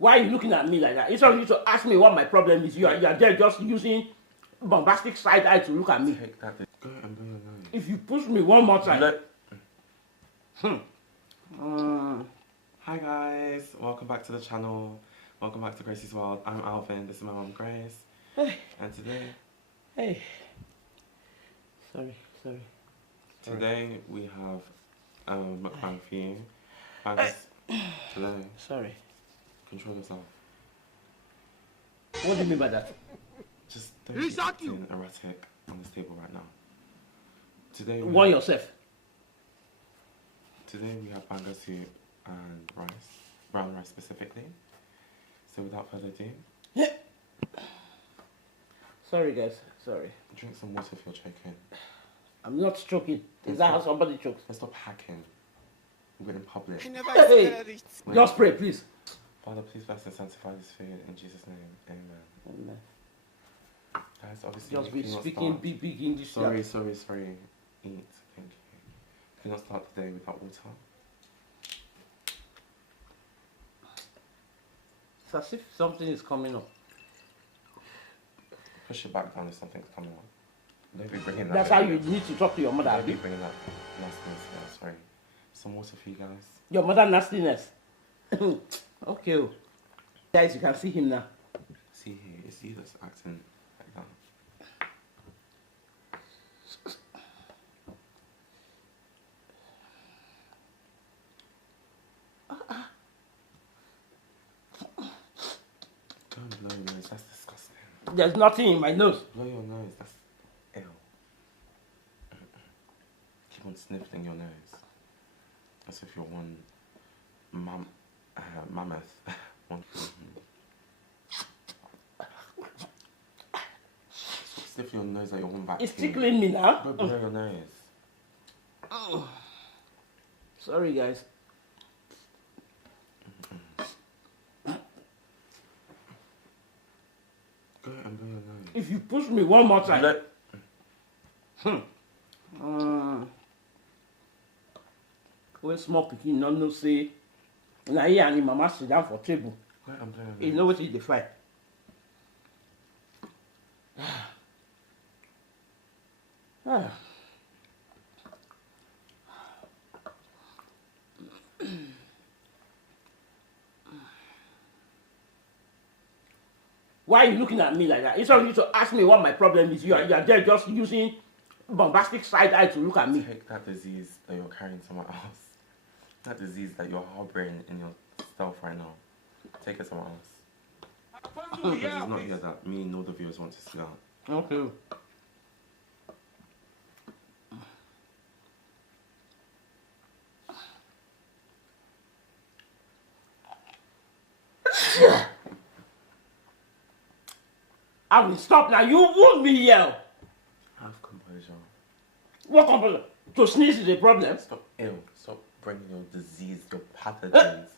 Why are you looking at me like that? Instead of you to ask me what my problem is, you are there just using bombastic side eye to look at me. Take that. Go and blow your nose. If you push me one more time. Hi guys, welcome back to the channel. Welcome back to Gracey's World. I'm Alvin, this is my mom Grace. Hey. And today... Hey. Sorry. Today we have mukbang for you. Banga's hello. Sorry. Control yourself. What do you mean by that? Just don't be acting erratic on this table right now. Today we Warn yourself. Today we have banga soup and rice, brown rice specifically. So without further ado, Sorry guys, sorry. drink some water if you're choking. I'm not choking. Is that how somebody chokes? Let's stop hacking. We're in public. Hey, just pray, please. Father, please bless and sanctify this food in Jesus' name. Amen. Amen. Guys, obviously, Just be if you not speaking start- big English. Sorry. Eat. Thank you. If you not start the day without water. It's as if something is coming up. Push it back down if something's coming up. Don't be bringing that. That's how you need to talk to your mother. Don't be Abi? bringing that nastiness here. Sorry. Some water for you guys. Your mother nastiness. Okay. Oh. Guys, you can see him now. See here, it's you that's acting like that. Don't blow your nose, that's disgusting. There's nothing in my nose. Blow your nose, that's ill. Keep on sniffling your nose. As if you're one mammoth. One. Sniff your nose like you're one vacuum. It's tickling me now. Go blow your nose. Oh. Sorry, guys. Go and blow your nose. If you push me one more time. When small pikin no know say na here and him mama sit down for table. Go and blow your nose. You know what he dey fight. Why are you looking at me like that? Instead of you to ask me what my problem is, you are there just using bombastic side eye to look at me. Take that disease that you're carrying somewhere else. That disease that you're harboring in yourself right now. Take it somewhere else. Because it's not here that me nor the viewers want to see that. Okay. I will stop now. You won't be here. Have composure. What composure? To sneeze is a problem. Stop ill. Stop bringing your disease, your pathogens,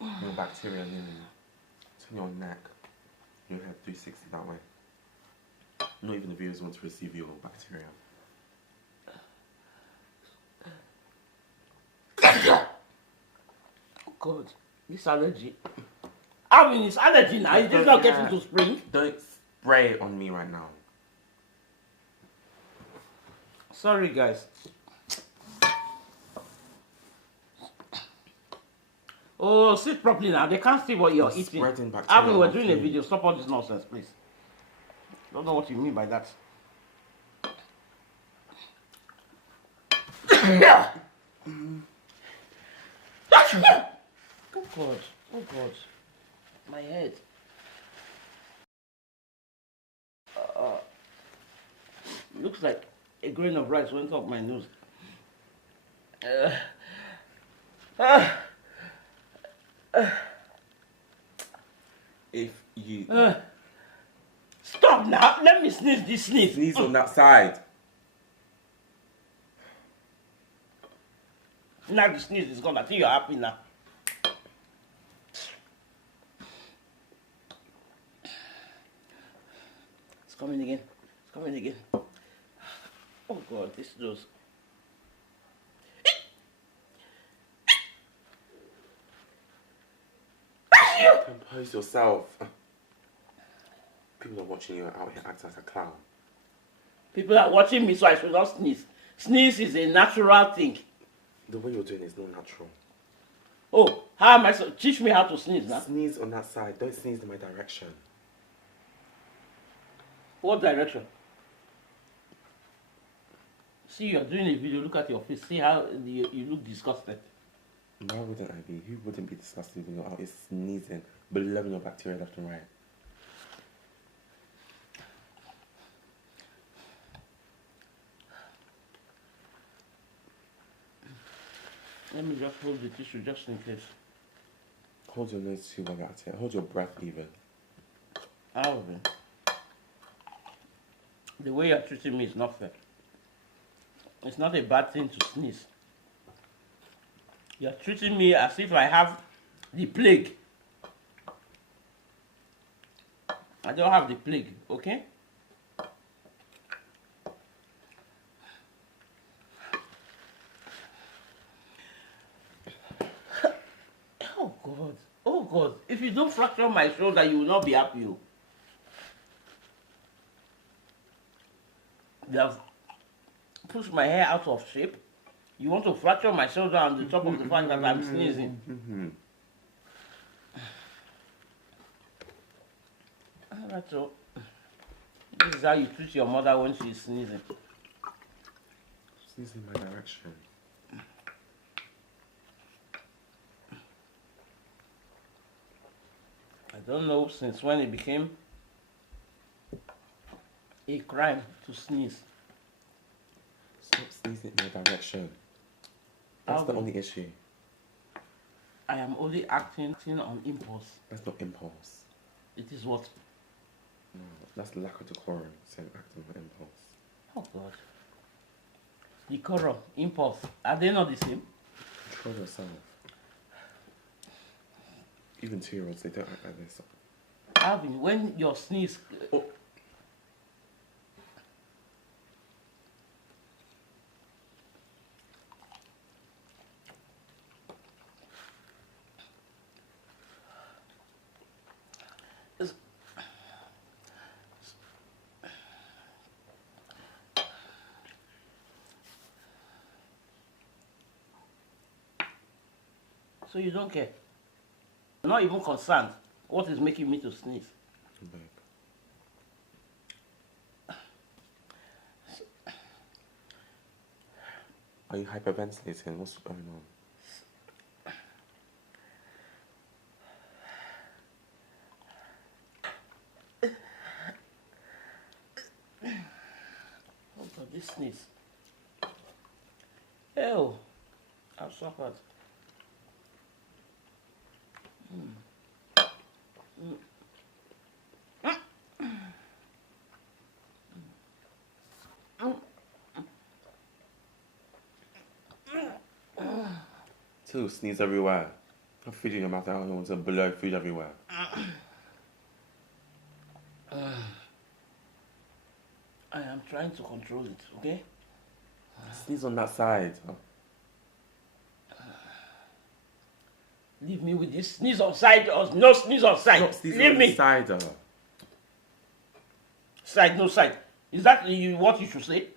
your bacteria in to your neck. Your head 360 that way. Not even the viewers want to receive your bacteria. Oh God, this allergy. I mean, it's allergy now. It's just not getting to spring. Don't spray it on me right now. Sorry, guys. Oh, sit properly now. They can't see what you're eating. Spreading bacteria. I mean, we're doing a video. Stop all this nonsense, please. Don't know what you mean by that. Oh God, my head. Looks like a grain of rice went up my nose. If you Stop now. Let me sneeze this sneeze. sneeze on that side. Now the sneeze is gone. I think you're happy now. It's coming again. It's coming again. Oh God, this nose. Compose yourself. People are watching you out here acting like a clown. People are watching me, so I should not sneeze. Sneeze is a natural thing. The way you're doing it is not natural. Oh, how am I so? Teach me how to sneeze now. Sneeze on that side. Don't sneeze in my direction. What direction? See, you're doing a video. Look at your face. See how you look disgusted. Why wouldn't I be? Who wouldn't be disgusted when you're out here sneezing, blowing your bacteria left and right? Let me just hold the tissue just in case. Hold your nose too while you're at it. Hold your breath even. Alvin, the way you're treating me is not fair. It's not a bad thing to sneeze. You're treating me as if I have the plague. I don't have the plague, okay? Oh God, oh God. If you don't fracture my shoulder, you will not be happy. You have pushed my hair out of shape. You want to fracture my shoulder on the top of the fact that I'm sneezing. That's all. This is how you treat your mother when she's sneezing. Sneeze in my direction. I don't know since when it became a crime to sneeze. Stop sneezing in my direction. That's the only issue. I am only acting on impulse. That's not impulse. It is what? No, that's lack of decorum, saying acting on impulse. Oh God. Decorum, impulse, are they not the same? Control yourself. Even 2-year-olds, they don't act like this. Alvin, when your sneeze... Oh. So you don't care? You're not even concerned what is making me to sneeze? Babe. Are you hyperventilating? What's going on? Oh God, this sneeze. Ew, I've suffered. Till sneeze everywhere. Have food in your mouth. I don't want to blow food everywhere. I am trying to control it, okay? Sneeze on that side. Oh. Leave me with this sneeze on side or no sneeze on side. Stop sneezing Leave on me. the side. Side, no side. Is that what you should say?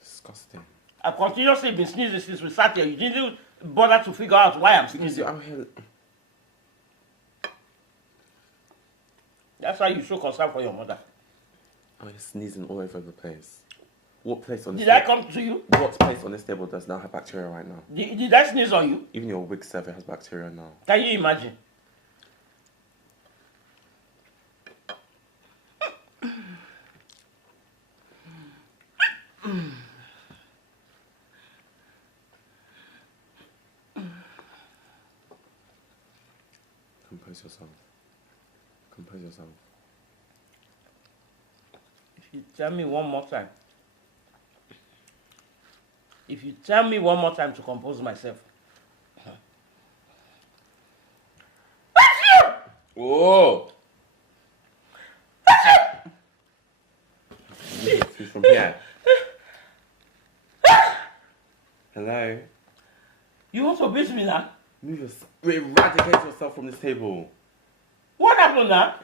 Disgusting. I've continuously been sneezing since we sat here. You didn't bother to figure out why I'm Because sneezing. you're out here. That's why you show concern for your mother. Oh, you're sneezing all over the place. What place on this Did I table? come to you? What place on this table does now have bacteria right now? Did I sneeze on you? Even your wig server has bacteria now. Can you imagine? Compose yourself. Compose yourself. If you tell me one more time. If you tell me one more time to compose myself. Whoa! Food from here. Hello? You want to beat me now? Move yourself. Eradicate yourself from this table. What happened now?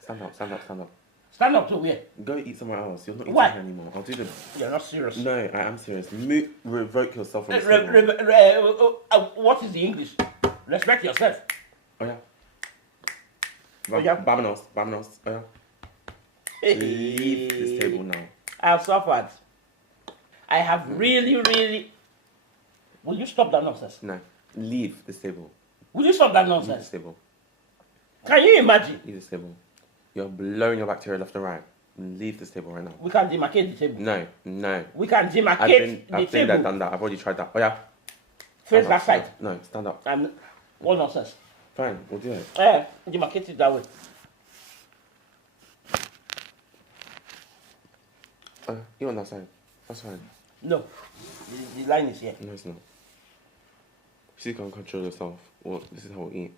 Stand up, stand up, stand up. Stand up to where? Go eat somewhere else. You're not eating Why? here anymore. I'll do this. You're not serious. No, I am serious. Revoke yourself from this table. What is the English? Respect yourself. Oh yeah. Oh, yeah. Vámonos, vámonos. Oh yeah. Leave this table now. I have suffered. I have really... Will you stop that nonsense? No. Leave this table. Will you stop that Leave nonsense? this table. Can you imagine? Leave this table. You're blowing your bacteria left and right. Leave this table right now. We can demarcate the table. No, no. We can demarcate I've been the there, table. done that. I've already tried that. Oh yeah. Face Stand that up, side. No, stand up. What nonsense? Fine, we'll do it. Demarcate it that way. You on that side. That's fine. No. The line is here. No, it's not. She's gonna control herself. Well, this is how we eat.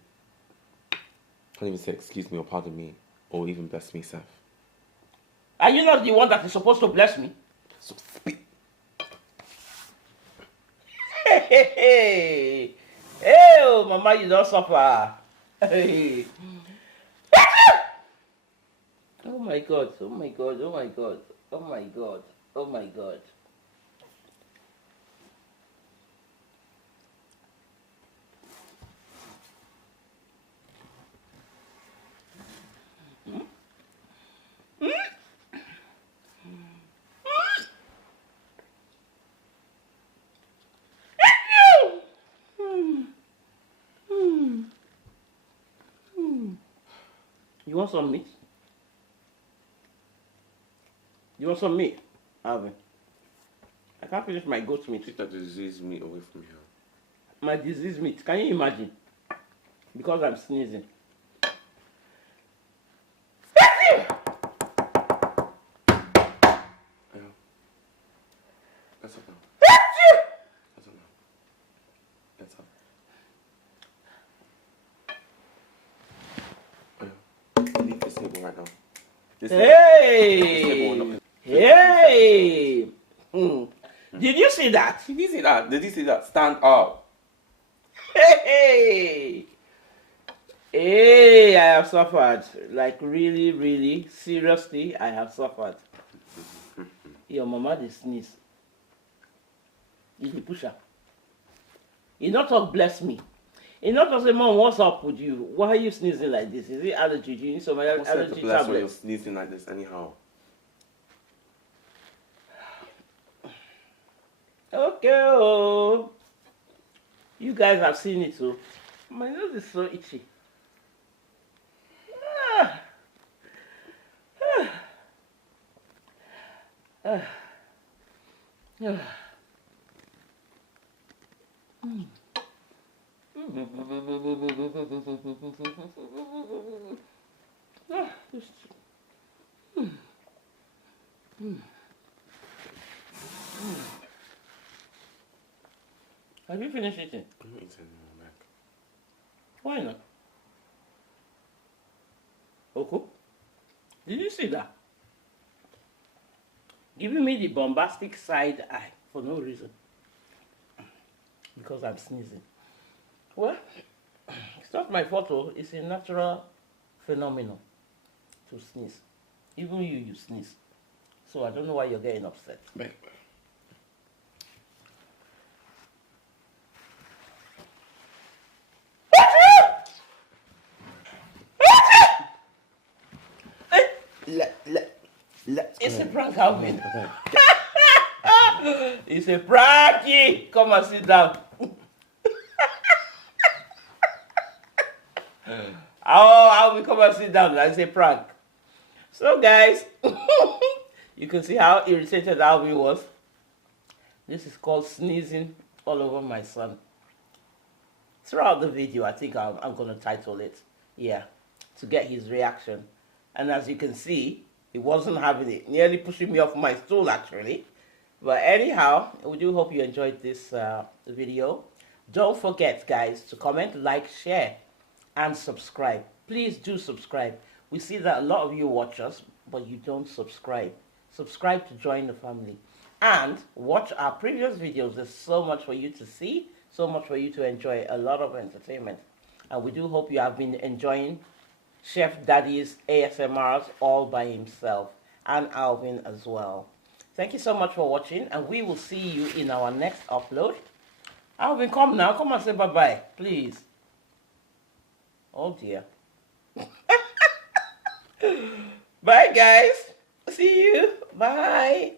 Can't even say excuse me or pardon me or even bless me, Seth. Are you not the one that is supposed to bless me? So speak. Hey, oh, mama, you don't suffer. Hey. Oh my God, oh my God, oh my God, oh my God, oh my God. You want some meat? You want some meat, Alvin? I can't finish my goat meat. Take that disease meat away from here. My disease meat. Can you imagine? Because I'm sneezing. Yeah. That's up now. That's up now. That's up. Oh, yeah. Leave this table right now. This table Hey! Did you see that? Did you see that? Did you see that? Stand up. Hey! Hey, I have suffered. Like really, seriously, I have suffered. Your mama dey sneeze. You dey push her. You not talk bless me. You not talk say, Mom, what's up with you? Why are you sneezing like this? Is it allergy? Do you need some allergy What's the bless when you're tablets? sneezing like this anyhow? Okay, oh. You guys have seen it too. My nose is so itchy. Ah. Ah. Ah. Have you finished eating? I'm not eating anymore, Mac. Why not? Oko? Did you see that? Giving me the bombastic side eye for no reason. Because I'm sneezing. Well, it's not my fault, oh. It's a natural phenomenon to sneeze. Even you sneeze. So I don't know why you're getting upset. Babe. It's a prank, Alvin. It's a pranky. Come and sit down. Alvin, come and sit down. It's a prank. So, guys, you can see how irritated Alvin was. This is called sneezing all over my son. Throughout the video, I think I'm going to title it. Yeah, to get his reaction. And as you can see, he wasn't having it. Nearly pushing me off my stool, actually. But anyhow, we do hope you enjoyed this video. Don't forget, guys, to comment, like, share, and subscribe. Please do subscribe. We see that a lot of you watch us, but you don't subscribe. Subscribe to join the family. And watch our previous videos. There's so much for you to see, so much for you to enjoy, a lot of entertainment. And we do hope you have been enjoying Chef Daddy's ASMRs all by himself, and Alvin as well. Thank you so much for watching, and we will see you in our next upload. Alvin, come now. Come and say bye-bye, please. Oh, dear. Bye, guys. See you. Bye.